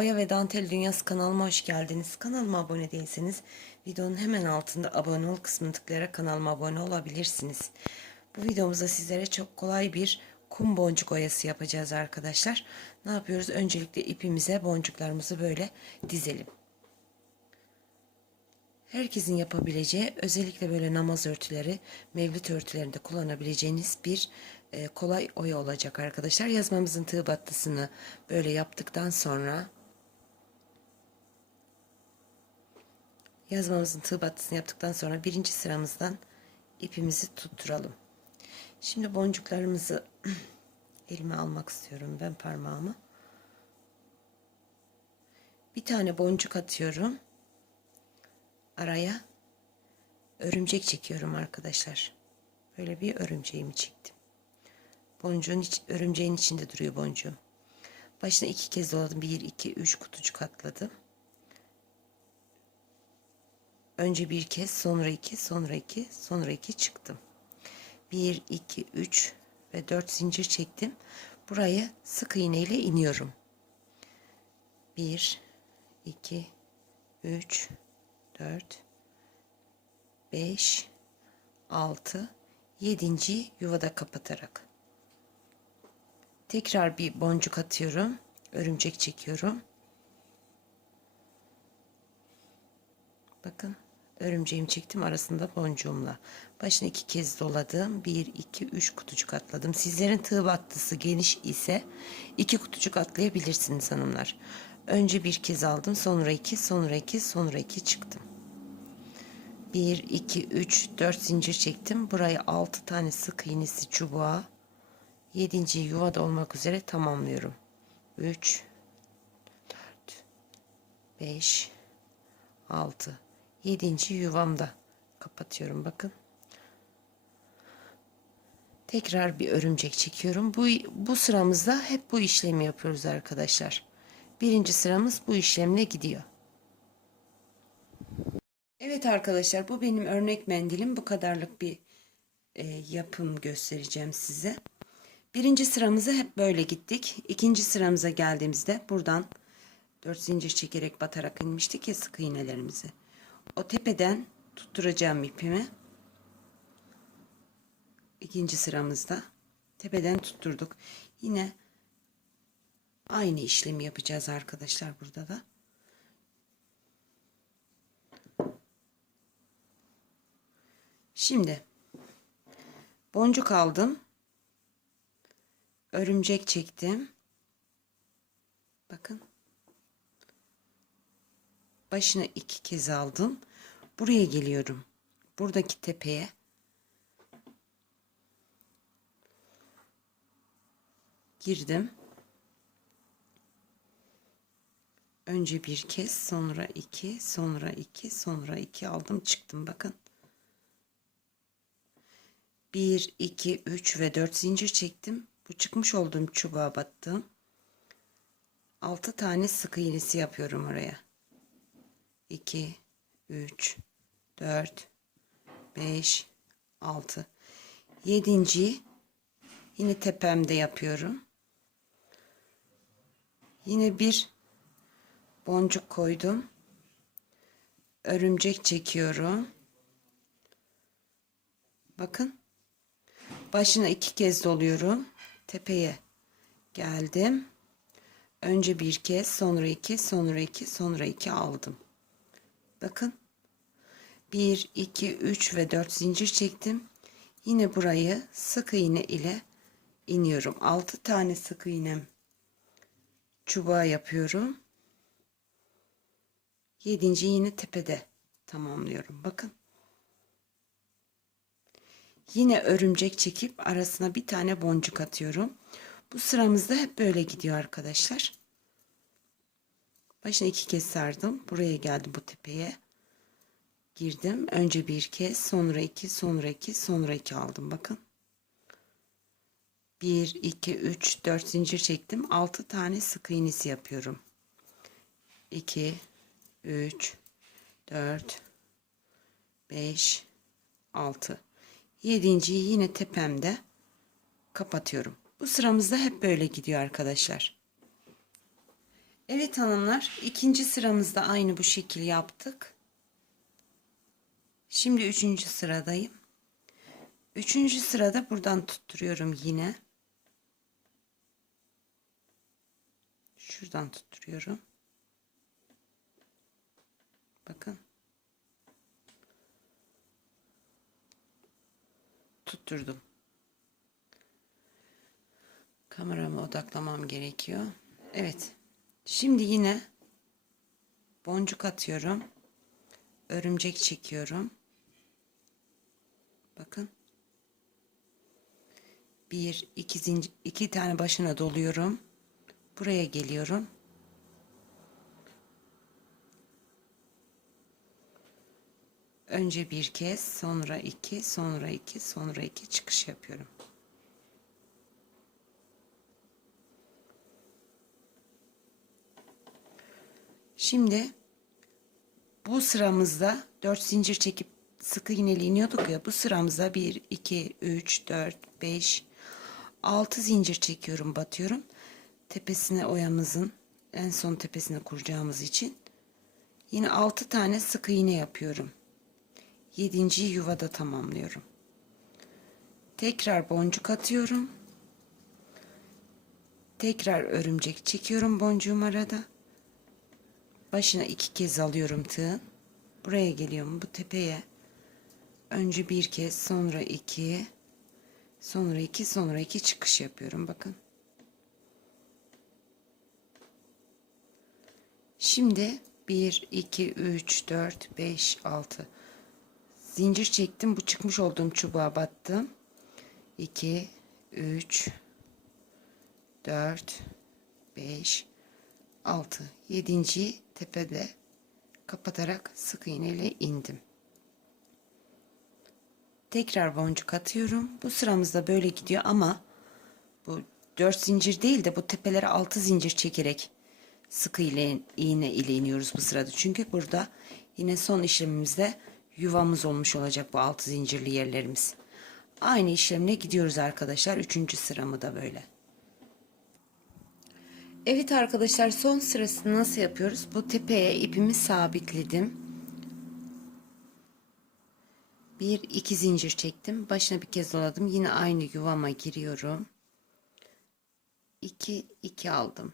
Oya ve Dantel Dünyası kanalıma hoş geldiniz. Kanalıma abone değilseniz videonun hemen altında abone ol kısmını tıklayarak kanalıma abone olabilirsiniz. Bu videomuzda sizlere çok kolay bir kum boncuk oyası yapacağız arkadaşlar. Ne yapıyoruz? Öncelikle ipimize boncuklarımızı böyle dizelim. Herkesin yapabileceği özellikle böyle namaz örtüleri, mevlüt örtülerinde kullanabileceğiniz bir e, kolay oya olacak arkadaşlar. Yazmamızın tığ battısını böyle yaptıktan sonra yazmamızın tığ battısını yaptıktan sonra birinci sıramızdan ipimizi tutturalım. Şimdi boncuklarımızı elime almak istiyorum ben parmağımı. Bir tane boncuk atıyorum araya örümcek çekiyorum arkadaşlar. Böyle bir örümceğimi çektim. Boncuğun iç, örümceğin içinde duruyor boncuğum. Başına iki kez doladım. Bir, iki, üç kutucuk atladım. Önce bir kez, sonra iki, sonra iki, sonra iki çıktım. Bir, iki, üç ve dört zincir çektim. Buraya sık iğne ile iniyorum. Bir, iki, üç, 4 5 6 7. yuvada kapatarak tekrar bir boncuk atıyorum örümcek çekiyorum bakın örümceğimi çektim arasında boncuğumla. Başına iki kez doladım. 1 2 3 kutucuk atladım. Sizlerin tığ battısı geniş ise iki kutucuk atlayabilirsiniz hanımlar. Önce bir kez aldım sonra iki sonra iki sonra iki çıktım. 1 2 3 4 zincir çektim. Buraya 6 tane sık iğnesi çubuğa 7. yuvada olmak üzere tamamlıyorum. 3 4 5 6 7. yuvamda kapatıyorum bakın tekrar bir örümcek çekiyorum bu bu sıramızda hep bu işlemi yapıyoruz arkadaşlar birinci sıramız bu işlemle gidiyor Evet arkadaşlar bu benim örnek mendilim. Bu kadarlık bir e, yapım göstereceğim size. Birinci sıramızı hep böyle gittik. İkinci sıramıza geldiğimizde buradan 4 zincir çekerek batarak inmiştik ya sık iğnelerimizi. O tepeden tutturacağım ipimi. İkinci sıramızda tepeden tutturduk. Yine aynı işlemi yapacağız arkadaşlar burada da. Şimdi boncuk aldım. Örümcek çektim. Bakın. Başına iki kez aldım. Buraya geliyorum. Buradaki tepeye girdim. Önce bir kez, sonra iki, sonra iki, sonra iki aldım, çıktım. Bakın. 1, 2, 3 ve 4 zincir çektim. Bu çıkmış olduğum çubuğa battım. 6 tane sık iğnesi yapıyorum oraya. 2, 3, 4, 5, 6. 7. Yine tepemde yapıyorum. Yine bir boncuk koydum. Örümcek çekiyorum. Bakın Başına iki kez doluyorum. Tepeye geldim. Önce bir kez, sonra iki, sonra iki, sonra iki aldım. Bakın. Bir, iki, üç ve dört zincir çektim. Yine burayı sık iğne ile iniyorum. Altı tane sık iğnem çubuğa yapıyorum. Yedinci yine tepede tamamlıyorum. Bakın. Yine örümcek çekip arasına bir tane boncuk atıyorum. Bu sıramızda hep böyle gidiyor arkadaşlar. Başına iki kez sardım. Buraya geldim bu tepeye. Girdim. Önce bir kez, sonra iki, sonra iki, sonra iki aldım. Bakın. Bir, iki, üç, dört zincir çektim. Altı tane sık iğnesi yapıyorum. İki, üç, dört, beş, altı. Yedinciyi yine tepemde kapatıyorum. Bu sıramızda hep böyle gidiyor arkadaşlar. Evet hanımlar ikinci sıramızda aynı bu şekil yaptık. Şimdi üçüncü sıradayım. Üçüncü sırada buradan tutturuyorum yine. Şuradan tutturuyorum. Bakın. Tutturdum. Kamerama odaklamam gerekiyor. Evet. Şimdi yine boncuk atıyorum. Örümcek çekiyorum. Bakın. Bir, iki zincir, iki tane başına doluyorum. Buraya geliyorum. Önce bir kez, sonra iki, sonra iki, sonra iki çıkış yapıyorum. Şimdi bu sıramızda 4 zincir çekip sık iğneli iniyorduk ya bu sıramızda 1 2 3 4 5 6 zincir çekiyorum batıyorum tepesine oyamızın en son tepesine kuracağımız için yine 6 tane sık iğne yapıyorum 7. yuvada tamamlıyorum tekrar boncuk atıyorum tekrar örümcek çekiyorum boncuğum arada başına iki kez alıyorum tığın. Buraya geliyorum bu tepeye. Önce bir kez sonra iki sonra iki sonra iki çıkış yapıyorum bakın. Şimdi 1 2 3 4 5 6 zincir çektim bu çıkmış olduğum çubuğa battım 2 3 4 5 6 7. tepede kapatarak sık iğne ile indim. Tekrar boncuk atıyorum. Bu sıramızda böyle gidiyor ama bu 4 zincir değil de bu tepelere 6 zincir çekerek sık ile iğne ile iniyoruz bu sırada. Çünkü burada yine son işlemimizde yuvamız olmuş olacak bu 6 zincirli yerlerimiz. Aynı işlemle gidiyoruz arkadaşlar. Üçüncü sıramı da böyle. Evet arkadaşlar son sırasını nasıl yapıyoruz? Bu tepeye ipimi sabitledim. Bir iki zincir çektim. Başına bir kez doladım. Yine aynı yuvama giriyorum. 2 2 aldım.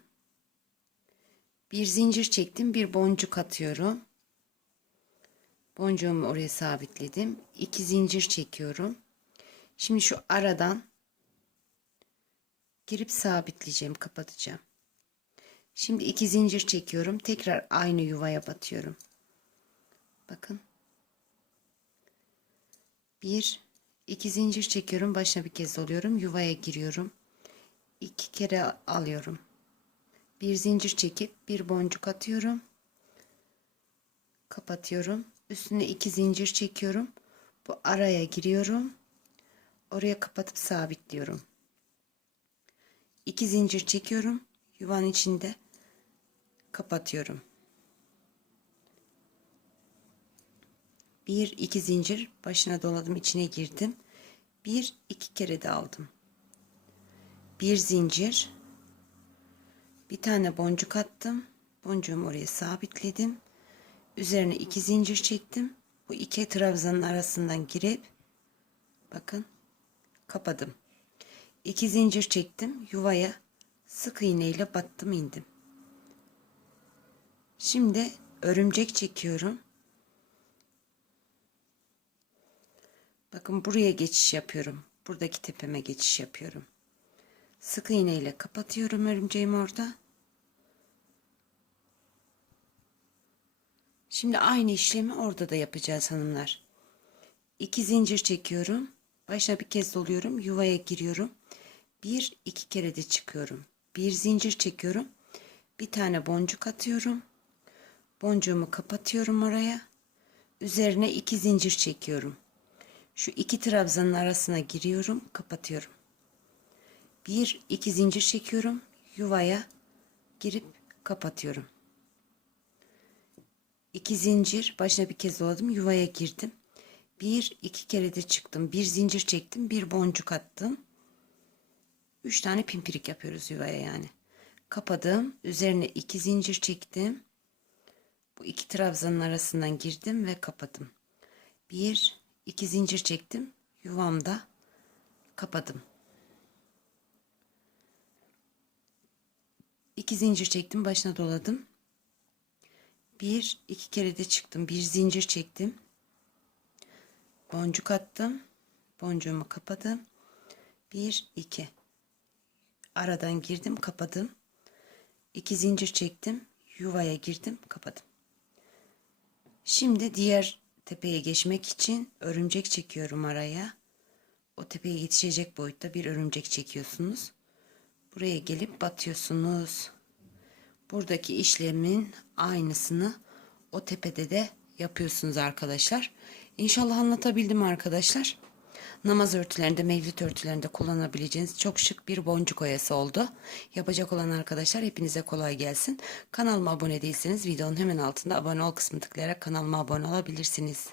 Bir zincir çektim. Bir boncuk atıyorum. Boncuğumu oraya sabitledim. 2 zincir çekiyorum. Şimdi şu aradan girip sabitleyeceğim, kapatacağım. Şimdi iki zincir çekiyorum. Tekrar aynı yuvaya batıyorum. Bakın. Bir, iki zincir çekiyorum. Başına bir kez doluyorum. Yuvaya giriyorum. İki kere alıyorum. Bir zincir çekip bir boncuk atıyorum. Kapatıyorum. Üstüne iki zincir çekiyorum. Bu araya giriyorum. Oraya kapatıp sabitliyorum. İki zincir çekiyorum. Yuvanın içinde kapatıyorum. Bir iki zincir başına doladım içine girdim. Bir iki kere de aldım. Bir zincir bir tane boncuk attım. Boncuğumu oraya sabitledim. Üzerine iki zincir çektim. Bu iki trabzanın arasından girip bakın kapadım. İki zincir çektim. Yuvaya sık iğne ile battım indim. Şimdi örümcek çekiyorum. Bakın buraya geçiş yapıyorum. Buradaki tepeme geçiş yapıyorum. Sık iğne ile kapatıyorum örümceğimi orada. Şimdi aynı işlemi orada da yapacağız hanımlar. İki zincir çekiyorum. Başına bir kez doluyorum. Yuvaya giriyorum. Bir iki kere de çıkıyorum. Bir zincir çekiyorum. Bir tane boncuk atıyorum. Boncuğumu kapatıyorum oraya. Üzerine iki zincir çekiyorum. Şu iki trabzanın arasına giriyorum, kapatıyorum. Bir, iki zincir çekiyorum. Yuvaya girip kapatıyorum. İki zincir, başına bir kez doladım, yuvaya girdim. Bir, iki kere de çıktım. Bir zincir çektim, bir boncuk attım. Üç tane pimpirik yapıyoruz yuvaya yani. Kapadım. Üzerine iki zincir çektim. Bu iki trabzanın arasından girdim ve kapadım. Bir, iki zincir çektim. Yuvamda kapadım. İki zincir çektim. Başına doladım. Bir, iki kere de çıktım. Bir zincir çektim. Boncuk attım. Boncuğumu kapadım. Bir, iki. Aradan girdim, kapadım. İki zincir çektim. Yuvaya girdim, kapadım. Şimdi diğer tepeye geçmek için örümcek çekiyorum araya. O tepeye yetişecek boyutta bir örümcek çekiyorsunuz. Buraya gelip batıyorsunuz. Buradaki işlemin aynısını o tepede de yapıyorsunuz arkadaşlar. İnşallah anlatabildim arkadaşlar. Namaz örtülerinde, mevlüt örtülerinde kullanabileceğiniz çok şık bir boncuk oyası oldu. Yapacak olan arkadaşlar hepinize kolay gelsin. Kanalıma abone değilseniz videonun hemen altında abone ol kısmını tıklayarak kanalıma abone olabilirsiniz.